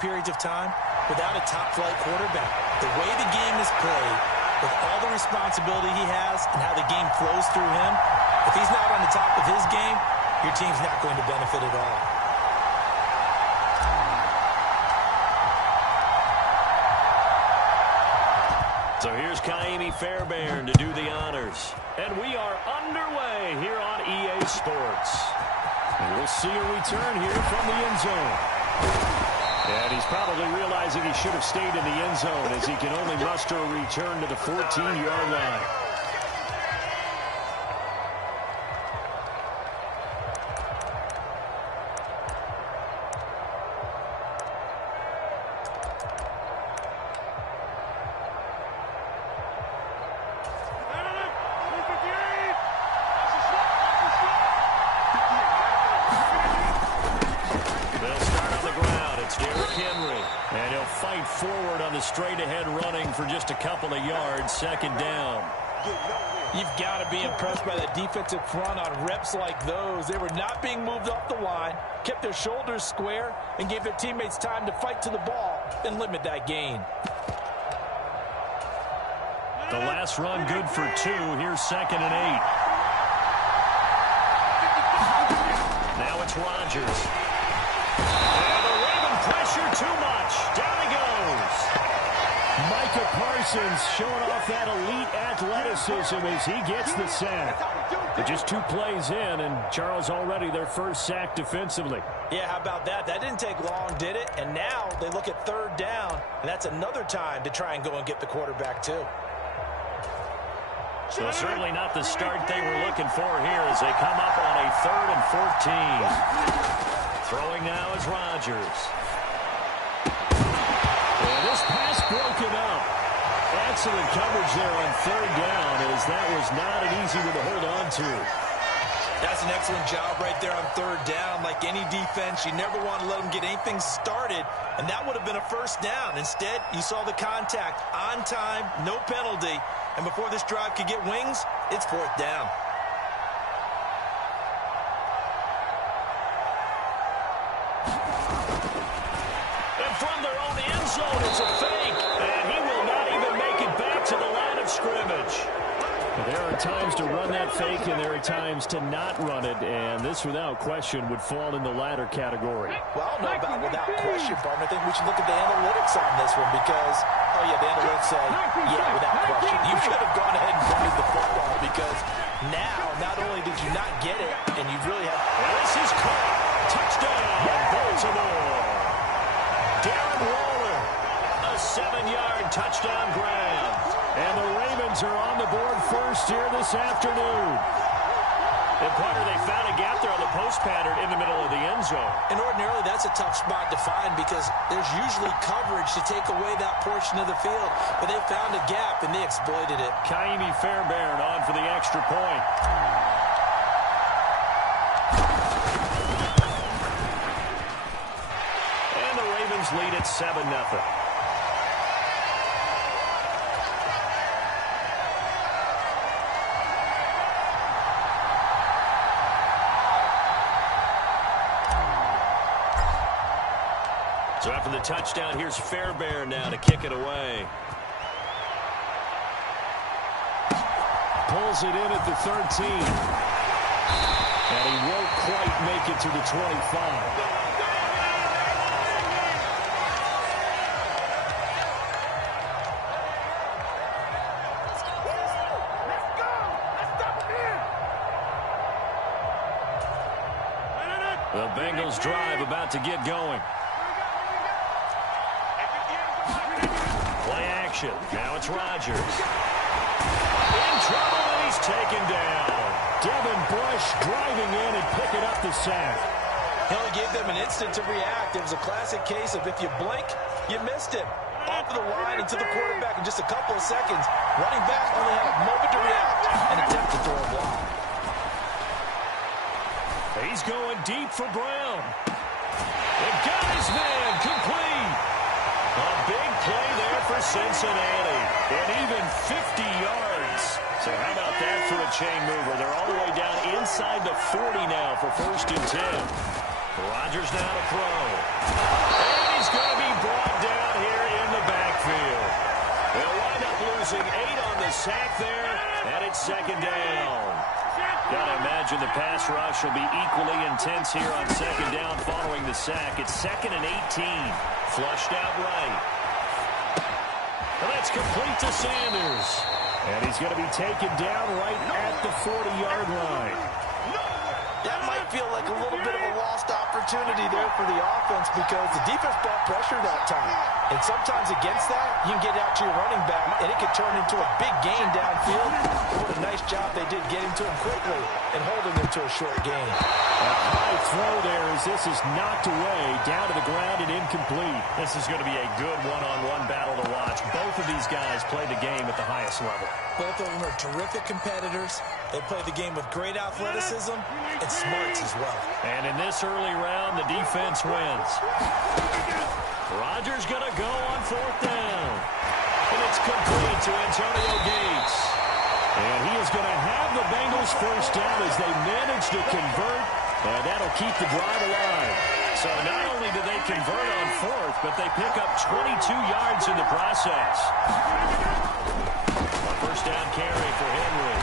periods of time without a top-flight quarterback. The way the game is played, with all the responsibility he has and how the game flows through him, if he's not on the top of his game, your team's not going to benefit at all. So here's Ka'imi Fairbairn to do the honors. And we are underway here on EA Sports. And we'll see a return here from the end zone. And he's probably realizing he should have stayed in the end zone as he can only muster a return to the 14-yard line. Forward on the straight-ahead running for just a couple of yards, second down. You've got to be impressed by the defensive front on reps like those. They were not being moved off the line, kept their shoulders square, and gave their teammates time to fight to the ball and limit that gain. The last run good for 2. Here's 2nd and 8. Now it's Rodgers. And the Raven pressure too much. Down he goes. Micah Parsons showing off that elite athleticism as he gets the sack. But just 2 plays in, and Charles already their first sack defensively. Yeah, how about that? That didn't take long, did it? And now they look at 3rd down, and that's another time to try and go and get the quarterback too. So certainly not the start they were looking for here as they come up on a 3rd and 14. Throwing now is Rodgers. And this pass broken up. Excellent coverage there on 3rd down as that was not an easy one to hold on to. That's an excellent job right there on 3rd down. Like any defense, you never want to let them get anything started, and that would have been a 1st down. Instead, you saw the contact on time, no penalty, and before this drive could get wings, it's 4th down. And from their own end zone, it's a fake, and he will not even make it back to the line of scrimmage. There are times to run that fake, and there are times to not run it, and this, without question, would fall in the latter category. Well, I don't know about without question, partner. I think we should look at the analytics on this one because, oh, yeah, the analytics say, yeah, without question. You should have gone ahead and bunted the football because now, not only did you not get it, and you really have... This is caught. Touchdown, Baltimore. Darren Waller, a 7-yard touchdown grab. And the Ravens are on the board first here this afternoon. And partner, they found a gap there on the post pattern in the middle of the end zone. And ordinarily, that's a tough spot to find because there's usually coverage to take away that portion of the field. But they found a gap, and they exploited it. Ka'imi Fairbairn on for the extra point. And the Ravens lead at 7-0. So after the touchdown, here's Fairbairn now to kick it away. Pulls it in at the 13. And he won't quite make it to the 25. The Bengals drive about to get going. Play action. Now it's Rodgers. In trouble, and he's taken down. Devin Bush driving in and picking up the sack. He only gave them an instant to react. It was a classic case of if you blink, you missed him. Off of the line into the quarterback in just a couple of seconds. Running back only had a moment to react and attempt to throw a block. He's going deep for Brown. And got his man complete. A big play there for Cincinnati. And even 50 yards. So how about that for a chain mover? They're all the way down inside the 40 now for 1st and 10. Rodgers now to throw. And he's going to be brought down here in the backfield. They'll wind up losing 8 on the sack there, and it's second down. Got to imagine the pass rush will be equally intense here on second down following the sack. It's 2nd and 18. Flushed out right. And that's complete to Sanders. And he's going to be taken down right at the 40-yard line. That might feel like a little bit of a lost opportunity there for the offense because the defense brought pressure that time. And sometimes against that, you can get out to your running back, and it could turn into a big gain downfield. What a nice job they did getting to him quickly and holding him to a short gain. A high throw there as this is knocked away, down to the ground and incomplete. This is going to be a good one-on-one battle to watch. Both of these guys play the game at the highest level. Both of them are terrific competitors. They play the game with great athleticism and smarts as well. And in this early round, the defense wins. Rodgers going to go on 4th down. And it's complete to Antonio Gates. And he is going to have the Bengals first down as they manage to convert. And that'll keep the drive alive. So not only do they convert on 4th, but they pick up 22 yards in the process. A first down carry for Henry.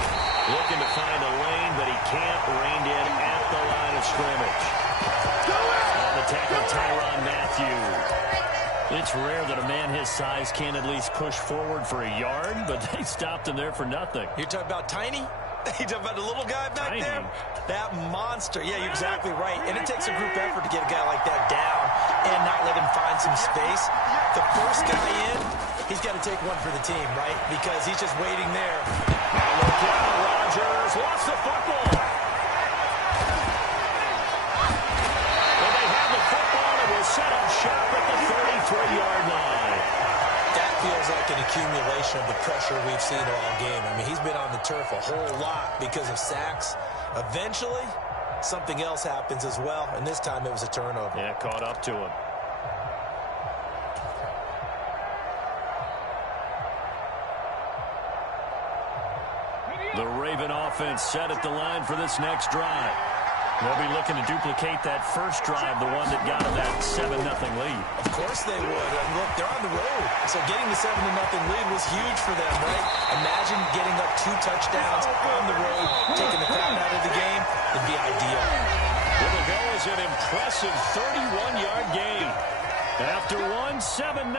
Looking to find a lane, but he can't rein in at the line of scrimmage. On the tackle, Tyrann Mathieu. It's rare that a man his size can at least push forward for a yard, but they stopped him there for nothing. You're talking about Tiny? You're talking about the little guy back there? That monster. Yeah, you're exactly right. And it takes a group effort to get a guy like that down and not let him find some space. The first guy in, he's got to take one for the team, right? Because he's just waiting there. Now look out, Rodgers lost the football. Well, they have the football and will set up shop at the 33-yard line. That feels like an accumulation of the pressure we've seen all game. I mean, he's been on the turf a whole lot because of sacks. Eventually, something else happens as well, and this time it was a turnover. Yeah, caught up to him. The Raven offense set at the line for this next drive. They'll be looking to duplicate that first drive, the one that got them that 7-0 lead. Of course they would. And look, they're on the road. So getting the 7-0 lead was huge for them, right? Imagine getting up 2 touchdowns on the road, taking the crowd out of the game. It'd be ideal. Well, the goal is an impressive 31-yard gain. After one, 7-0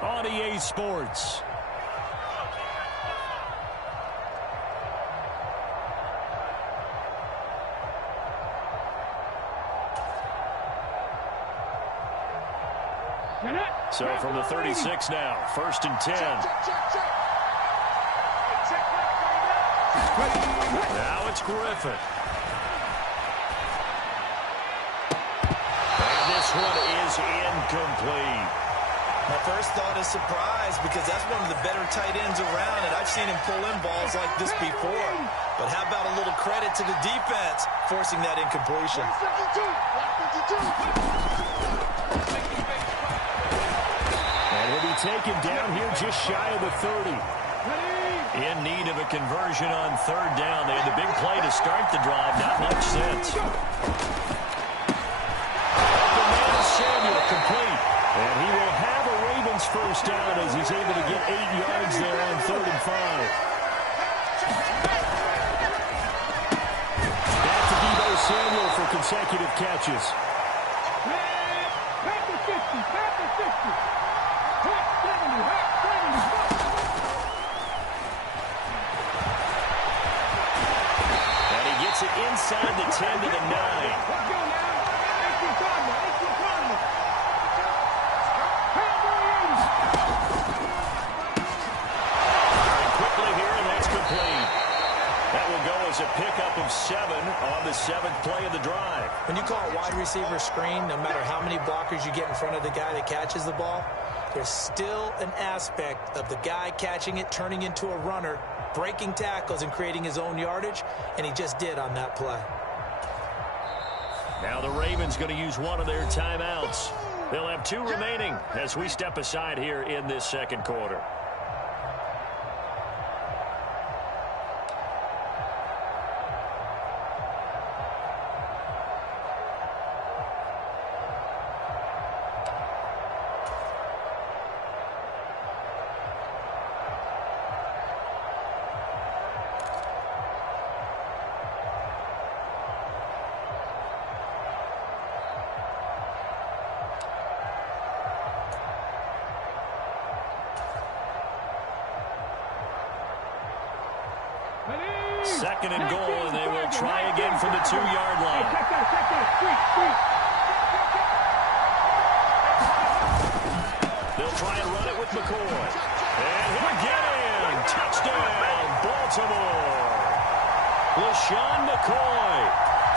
on EA Sports. So from the 36 now, 1st and 10. Now it's Griffin. And this one is incomplete. My first thought is surprise because that's one of the better tight ends around, and I've seen him pull in balls like this before. But how about a little credit to the defense forcing that incompletion? He'll be taken down here just shy of the 30. In need of a conversion on 3rd down. They had the big play to start the drive. Not much sense. The man is Samuel, complete. And he will have a Ravens first down as he's able to get 8 yards there on 3rd and 5. Back to Deebo Samuel for consecutive catches. And he gets it inside the 10 to the 9. A pickup of 7 on the 7th play of the drive. When you call a wide receiver screen, no matter how many blockers you get in front of the guy that catches the ball, there's still an aspect of the guy catching it, turning into a runner, breaking tackles and creating his own yardage, and he just did on that play. Now the Ravens going to use one of their timeouts. They'll have 2 remaining as we step aside here in this second quarter. second and goal, and they will try again from the 2-yard line. They'll try and run it with McCoy. And he'll get in. Touchdown, Baltimore. LeSean McCoy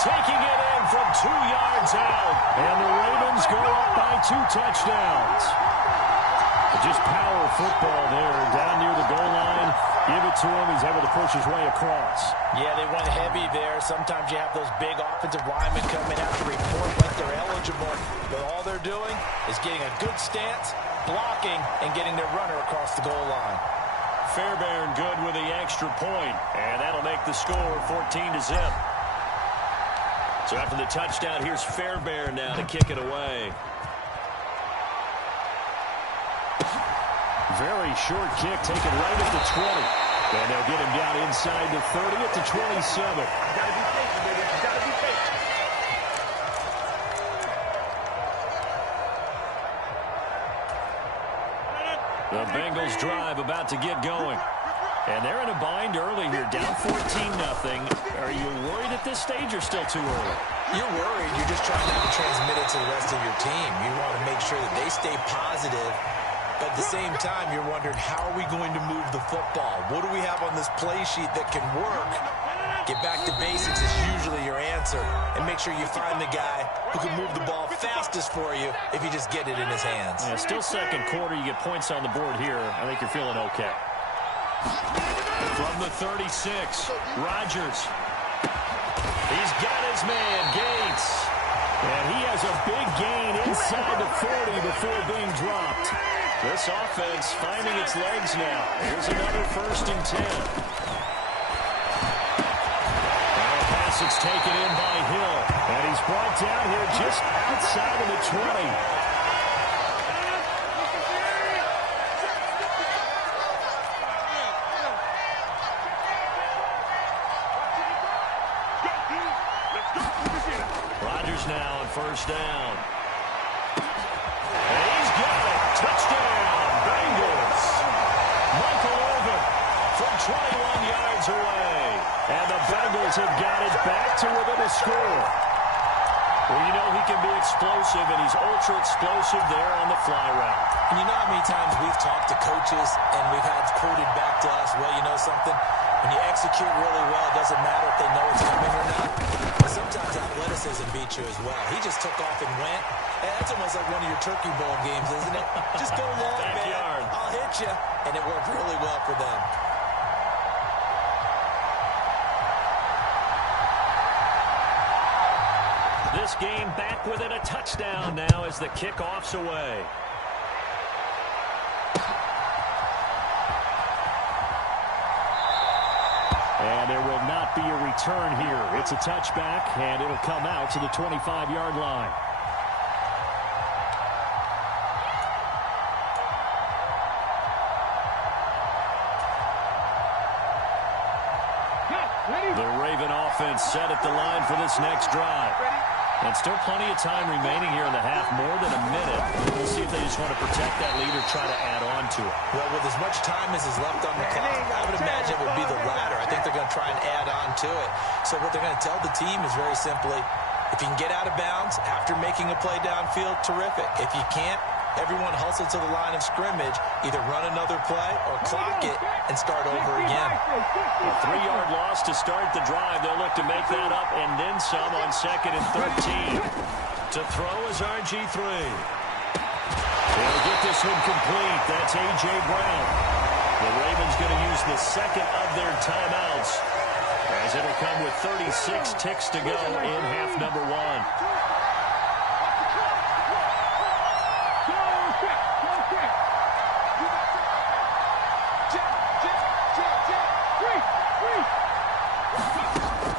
taking it in from 2 yards out. And the Ravens go up by 2 touchdowns. Just power football there down near the goal line. Give it to him. He's able to push his way across. Yeah, they went heavy there. Sometimes you have those big offensive linemen coming out to report like they're eligible. But all they're doing is getting a good stance, blocking, and getting their runner across the goal line. Fairbairn good with the extra point. And that'll make the score 14-0. So after the touchdown, here's Fairbairn now to kick it away. Very short kick taken right at the 20. And they'll get him down inside the 30 at the 27. Gotta be patient, baby. Gotta be patient. The Bengals drive about to get going. And they're in a bind early here, down 14-0. Are you worried at this stage or still too early? You're worried. You're just trying not to transmit it to the rest of your team. You want to make sure that they stay positive. But at the same time, you're wondering, how are we going to move the football? What do we have on this play sheet that can work? Get back to basics is usually your answer. And make sure you find the guy who can move the ball fastest for you if you just get it in his hands. Yeah, still second quarter. You get points on the board here. I think you're feeling okay. From the 36, Rodgers. He's got his man, Gates. And he has a big gain inside the 40 before being dropped. This offense finding its legs now. Here's another 1st and 10. And a pass that's taken in by Hill. And he's brought down here just outside of the 20. Rodgers now on 1st down. And he's got it. Touchdown, Bengals. Michael Irvin from 21 yards away. And the Bengals have got it back to within a score. Well, you know he can be explosive, and he's ultra-explosive there on the fly route. And you know how many times we've talked to coaches and we've had quoted back to us, well, you know something? When you execute really well, it doesn't matter if they know it's coming or not. But sometimes athleticism beats you as well. He just took off and went. And that's almost like one of your Turkey Bowl games, isn't it? Just go long, Backyard. man. I'll hit you. And it worked really well for them. This game back within a touchdown now as the kickoff's away. And there will not be a return here. It's a touchback, and it'll come out to the 25-yard line. The Raven offense set at the line for this next drive. And still plenty of time remaining here in the half, more than a minute. We'll see if they just want to protect that lead or try to add on to it. Well, with as much time as is left on the clock, I would imagine it would be the latter. I think they're going to try and add on to it. So what they're going to tell the team is very simply, if you can get out of bounds after making a play downfield, terrific. If you can't, everyone hustle to the line of scrimmage, either run another play or clock it and start over again. A 3-yard loss to start the drive. They'll look to make that up and then some on 2nd and 13. To throw is RG3. They'll get this one complete. That's A.J. Brown. The Ravens going to use the second of their timeouts, as it'll come with 36 ticks to go in half number 1.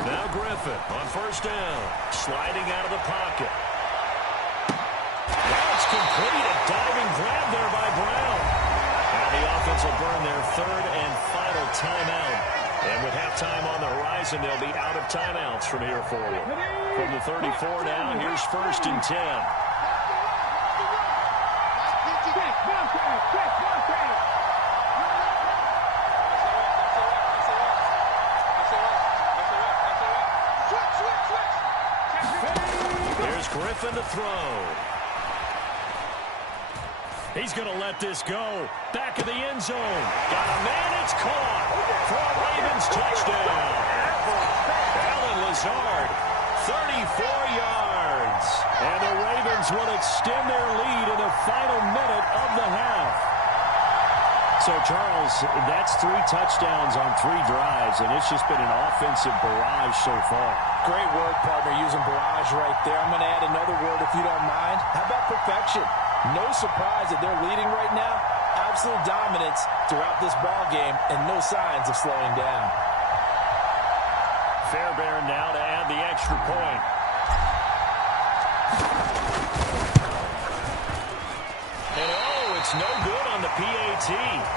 Now Griffin on 1st down, sliding out of the pocket. That's complete. A diving grab there by Brown. Now the offense will burn their 3rd and final timeout. And with halftime on the horizon, they'll be out of timeouts from here forward. From the 34 now, here's 1st and 10. Griffin to throw. He's going to let this go. Back of the end zone. Got a man, it's caught. For a Ravens touchdown. Allen Lazard, 34 yards. And the Ravens will extend their lead in the final minute of the half. So, Charles, that's 3 touchdowns on 3 drives, and it's just been an offensive barrage so far. Great word, partner, using barrage right there. I'm going to add another word if you don't mind. How about perfection? No surprise that they're leading right now. Absolute dominance throughout this ball game and no signs of slowing down. Fairbairn now to add the extra point. And it's no good on the PAT,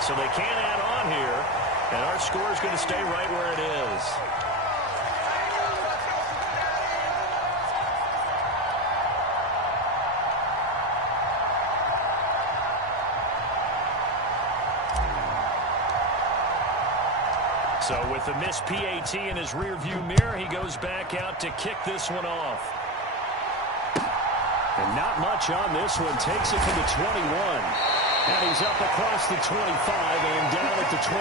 so they can't add on here. And our score is going to stay right where it is. So with the missed PAT in his rearview mirror, he goes back out to kick this one off. And not much on this one. Takes it to the 21. And he's up across the 25 and down at the 28.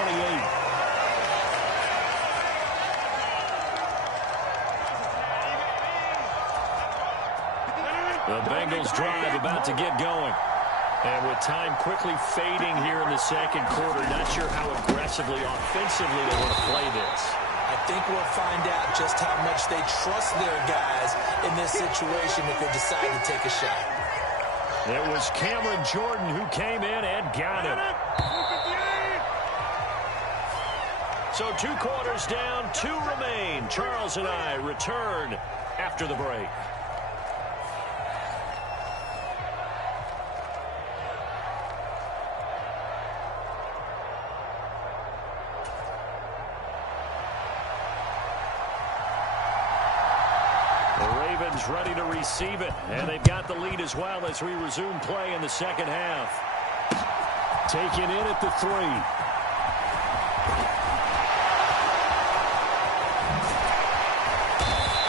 The Bengals drive about to get going. And with time quickly fading here in the second quarter, not sure how aggressively, offensively they want to play this. I think we'll find out just how much they trust their guys in this situation if they decide to take a shot. It was Cameron Jordan who came in and got him. So 2 quarters down, 2 remain. Charles and I return after the break. Ready to receive it, and they've got the lead as well as we resume play in the second half. Taken in at the 3.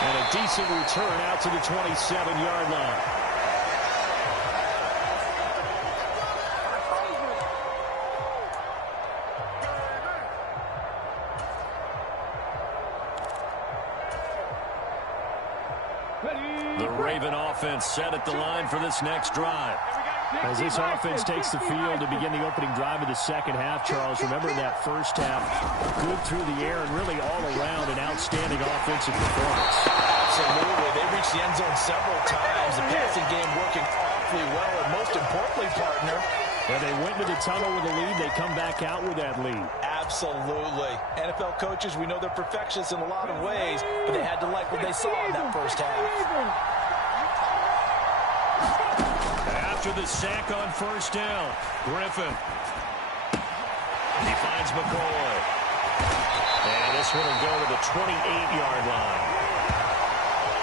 And a decent return out to the 27-yard line. The Raven offense set at the line for this next drive. As this offense takes the field to begin the opening drive of the second half, Charles, remember in that first half, good through the air and really all around an outstanding offensive performance. Absolutely. They reached the end zone several times. The passing game working awfully well, and most importantly, partner, when they went to the tunnel with a lead, they come back out with that lead. Absolutely. NFL coaches, we know they're perfectionists in a lot of ways, but they had to like what they saw in that first half. After the sack on first down, Griffin. He finds McCoy. And this one will go to the 28-yard line.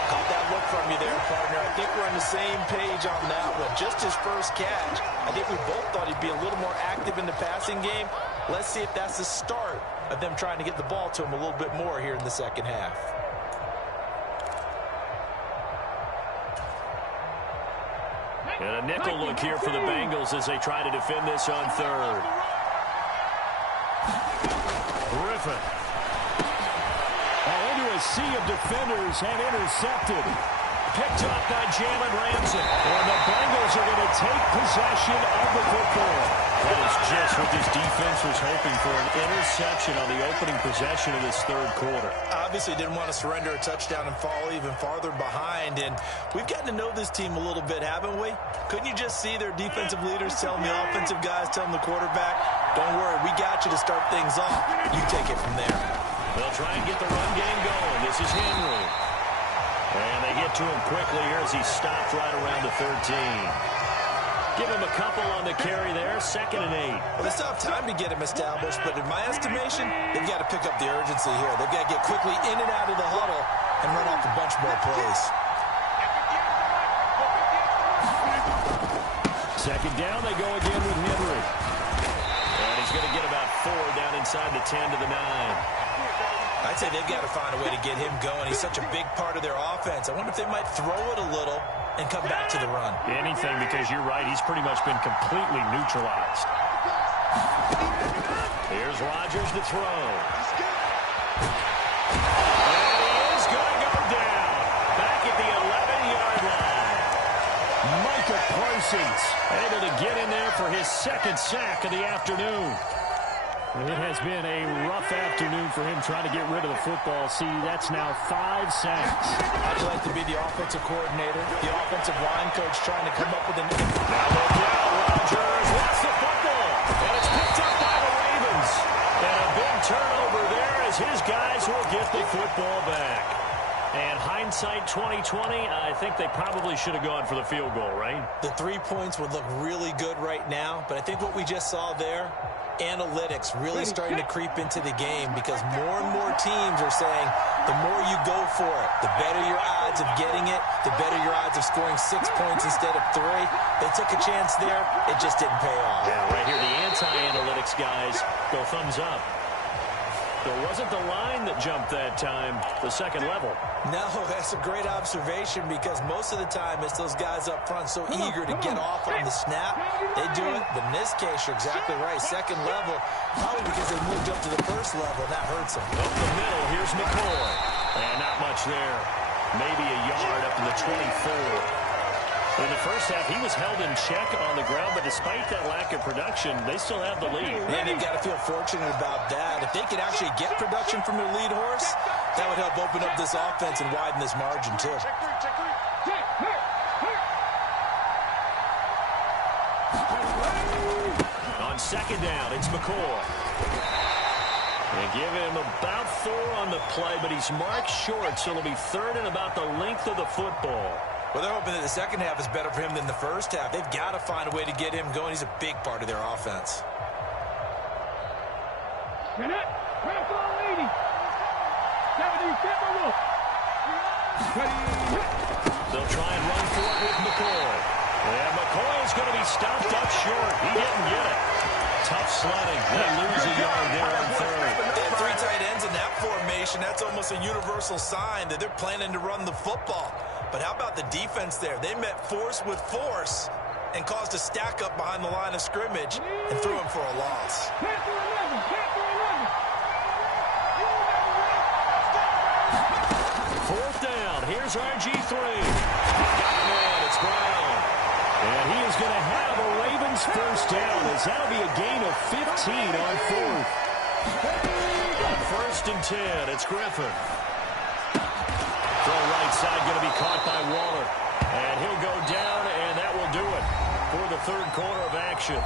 Caught that look from you there, partner. I think we're on the same page on that one. Just his first catch. I think we both thought he'd be a little more active in the passing game. Let's see if that's the start of them trying to get the ball to him a little bit more here in the second half. And a nickel look here for the Bengals as they try to defend this on third. Griffin. Into a sea of defenders and intercepted. Picked up by Jalen Ramsey. And the Bengals are going to take possession of the football. That is just what this defense was hoping for, an interception on the opening possession of this third quarter. Obviously didn't want to surrender a touchdown and fall even farther behind. And we've gotten to know this team a little bit, haven't we? Couldn't you just see their defensive leaders telling the offensive guys, telling the quarterback, don't worry, we got you to start things off. You take it from there. They'll try and get the run game going. This is Henry. And they get to him quickly here as he stopped right around the 13. Give him a couple on the carry there, 2nd and 8. Well, they still have time to get him established, but in my estimation, they've got to pick up the urgency here. They've got to get quickly in and out of the huddle and run off a bunch more plays. 2nd down, they go again with Henry. And he's going to get about 4 down inside the 10 to the 9. I'd say they've got to find a way to get him going. He's such a big part of their offense. I wonder if they might throw it a little and come back to the run. Anything, because you're right, he's pretty much been completely neutralized. Here's Rodgers to throw. And he is going to go down. Back at the 11-yard line. Micah Parsons able to get in there for his second sack of the afternoon. It has been a rough afternoon for him trying to get rid of the football. See, that's now 5 sacks. I'd like to be the offensive coordinator, the offensive line coach trying to come up with an... Now look out, Rodgers wants the football, and it's picked up by the Ravens. And a big turnover there as his guys will get the football back. And hindsight 2020, I think they probably should have gone for the field goal, right? The 3 points would look really good right now, but I think what we just saw there, analytics really starting to creep into the game, because more and more teams are saying the more you go for it, the better your odds of getting it, the better your odds of scoring 6 points instead of 3. They took a chance there. It just didn't pay off. Yeah, right here, the anti-analytics guys go thumbs up. There wasn't the line that jumped that time, the second level. No, that's a great observation, because most of the time it's those guys up front so eager to get off on the snap. They do it, but in this case, you're exactly right. Second level, probably because they moved up to the first level, and that hurts them. Up the middle, here's McCoy. And not much there. Maybe a yard up to the 24. In the first half, he was held in check on the ground, but despite that lack of production, they still have the lead. And they've got to feel fortunate about that. If they could actually get production from their lead horse, that would help open up this offense and widen this margin, too. On second down, it's McCoy. They give him about 4 on the play, but he's marked short, so it'll be third and about the length of the football. Well, they're hoping that the second half is better for him than the first half. They've got to find a way to get him going. He's a big part of their offense. They'll try and run for it with McCoy. And McCoy is going to be stopped up short. He didn't get it. Tough sledding. They lose a yard there on third. They have 3 tight ends in that formation. That's almost a universal sign that they're planning to run the football. But how about the defense there? They met force with force and caused a stack up behind the line of scrimmage and threw him for a loss. Fourth down. Here's RG3. Man, it's Brown. And he is going to have a Ravens first down, as that'll be a gain of 15 on fourth. On 1st and 10, it's Griffin. Throw right side going to be caught by Waller. And he'll go down, and that will do it for the third quarter of action.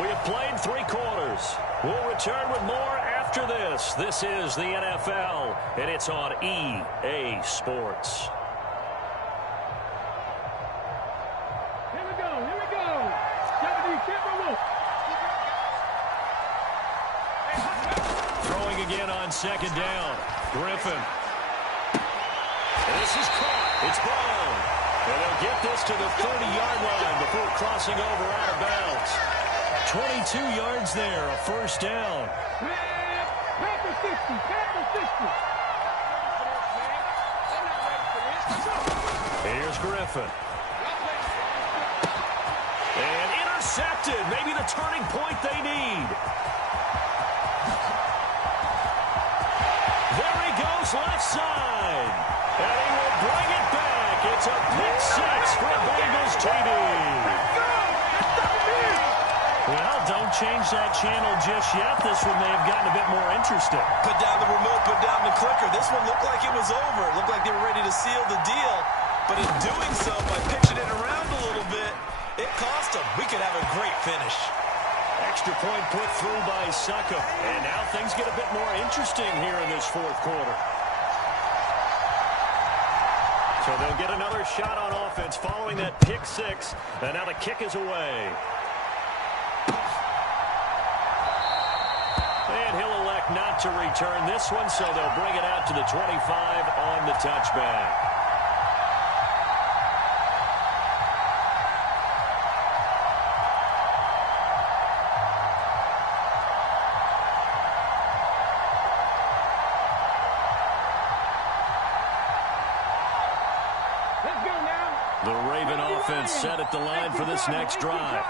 We have played 3 quarters. We'll return with more after this. This is the NFL, and it's on EA Sports. Here we go. Throwing again on second down. Griffin. This is caught. It's Brown. And they'll get this to the 30-yard line before crossing over out of bounds. 22 yards there, a first down. Packer 60. Here's Griffin. And intercepted. Maybe the turning point they need. There he goes, left side. And he will bring it back. It's a pick 6 for Bengals TD. Well, don't change that channel just yet. This one may have gotten a bit more interesting. Put down the remote, put down the clicker. This one looked like it was over. It looked like they were ready to seal the deal. But in doing so, by pitching it around a little bit, it cost them. We could have a great finish. Extra point put through by Succop. And now things get a bit more interesting here in this fourth quarter. So they'll get another shot on offense following that pick 6. And now the kick is away. And he'll elect not to return this one, so they'll bring it out to the 25 on the touchback. The offense set at the line for this next drive.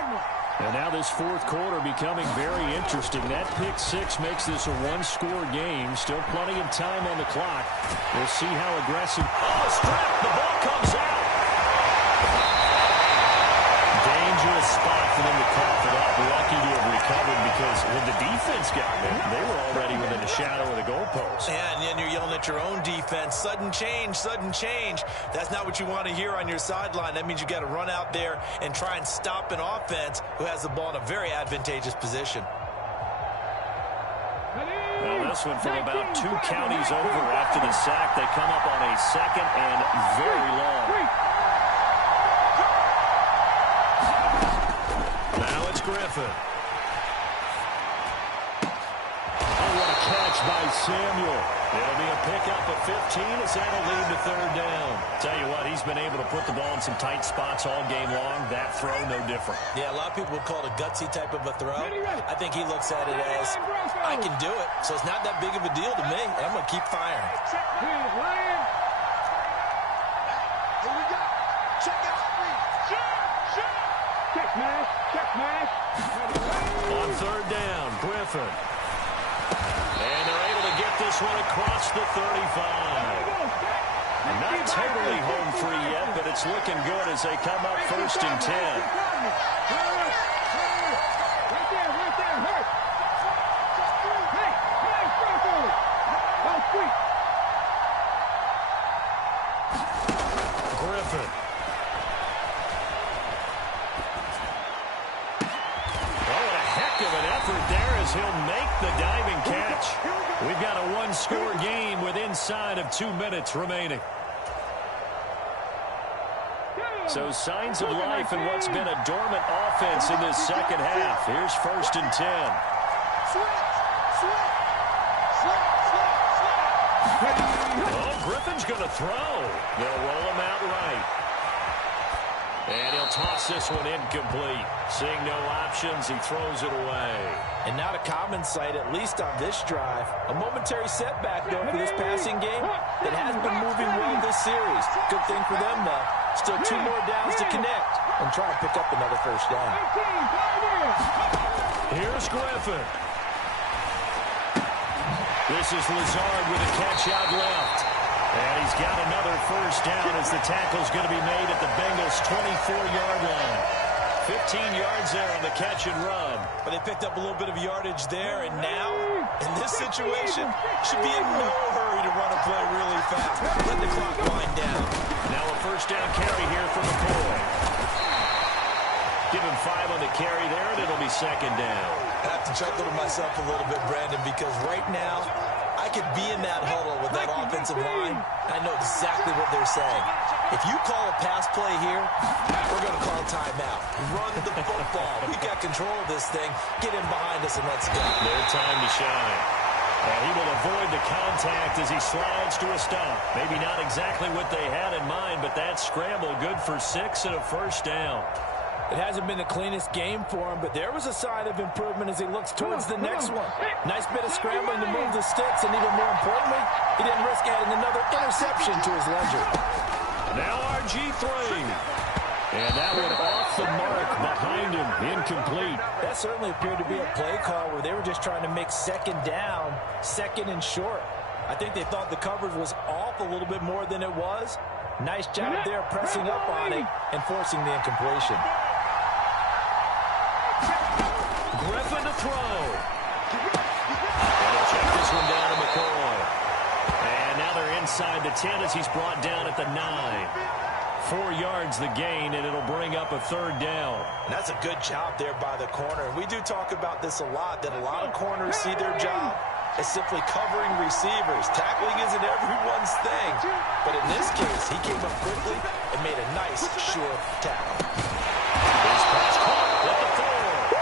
And now this fourth quarter becoming very interesting. That pick six makes this a one-score game. Still plenty of time on the clock. We'll see how aggressive. Oh, a strip. The ball comes out. Dangerous spot for them to call for that. Lucky to have recovered because when the defense got there, they were already within a shadow of the goalpost. Yeah, and then you're yelling at your own defense. Sudden change, sudden change. That's not what you want to hear on your sideline. That means you got to run out there and try and stop an offense who has the ball in a very advantageous position. Now this one from about 2 counties over after the sack. They come up on a second and very long. Now it's Griffin. Oh, what a catch by Samuel. It'll be a pickup of 15 as that'll lead to third down. Tell you what, he's been able to put the ball in some tight spots all game long. That throw, no different. Yeah, a lot of people would call it a gutsy type of a throw. I think he looks at it as, I can do it, so it's not that big of a deal to me. I'm going to keep firing. Here we go. Check out. Check smash. Check smash. On third down, Griffin. And they're able to get this one across the 35. Not totally home free yet, but it's looking good as they come up first and 10. Right there. Hurt. Hey, strike on it. Oh, sweet. Griffin. Oh, what a heck of an effort there as he'll make the diving catch. We've got a one-score game with inside of 2 minutes remaining. So signs of life in what's been a dormant offense in this second half. Here's first and 10. Oh, Griffin's going to throw. They'll roll him out right. And he'll toss this one incomplete. Seeing no options, he throws it away. And not a common sight, at least on this drive. A momentary setback, though, for this passing game that has been moving well this series. Good thing for them, though. Still 2 more downs to connect and try and pick up another first down. Here's Griffin. This is Lazard with a catch out left. And he's got another first down as the tackle's going to be made at the Bengals' 24-yard line. 15 yards there on the catch and run. But they picked up a little bit of yardage there, and now, in this situation, should be in no hurry to run a play really fast. Let the clock wind down. Now a first down carry here for McCoy. Give him 5 on the carry there, and it'll be second down. I have to chuckle to myself a little bit, Brandon, because right now, I could be in that huddle with that offensive line. I know exactly what they're saying. If you call a pass play here, we're going to call timeout. Run the football. We got control of this thing. Get in behind us and let's go. Their time to shine. And he will avoid the contact as he slides to a stop. Maybe not exactly what they had in mind, but that scramble good for 6 and a first down. It hasn't been the cleanest game for him, but there was a sign of improvement as he looks towards the next one. Nice bit of scrambling to move the sticks, and even more importantly, he didn't risk adding another interception to his ledger. Now RG3. And that one off the mark behind him, incomplete. That certainly appeared to be a play call where they were just trying to make second down, second and short. I think they thought the coverage was off a little bit more than it was. Nice job there pressing up on it and forcing the incompletion. Griffin to throw. And he'll check this one down to McCoy. And now they're inside the 10 as he's brought down at the 9. 4 yards the gain, and it'll bring up a third down. And that's a good job there by the corner. We do talk about this a lot, that a lot of corners see their job as simply covering receivers. Tackling isn't everyone's thing. But in this case, he came up quickly and made a nice, sure tackle. This pass caught at the 4.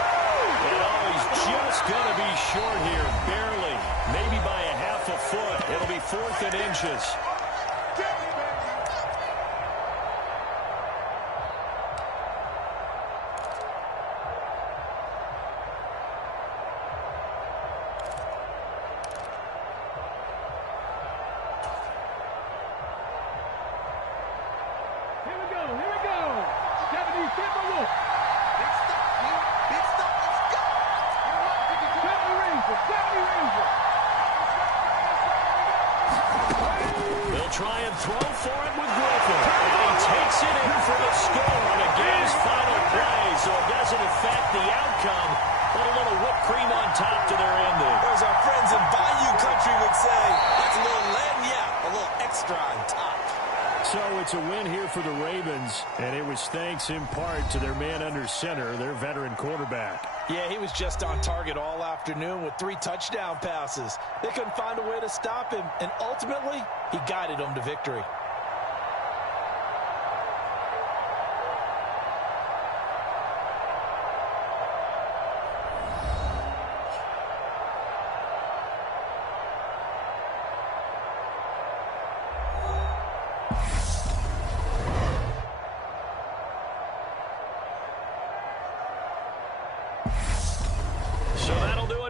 And oh, he's just going to be short here, barely. Maybe by a half a foot. It'll be 4th and inches. It's a win here for the Ravens, and it was thanks in part to their man under center, their veteran quarterback. Yeah, he was just on target all afternoon with 3 touchdown passes. They couldn't find a way to stop him, and ultimately, he guided them to victory.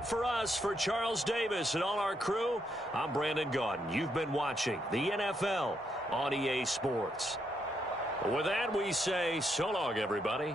For us, for Charles Davis and all our crew, I'm Brandon Gaudin. You've been watching the NFL on EA Sports. With that, we say so long, everybody.